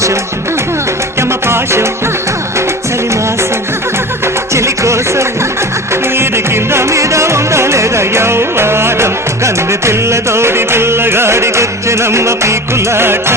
పాశం యమ పాశం చలిమాసం చెలి కోసం నీడి కింద మీద ఉండలేదా యౌవారం కన్నె పిల్లతోడి పిల్లగాడికొచ్చినమ్మ పీకులాట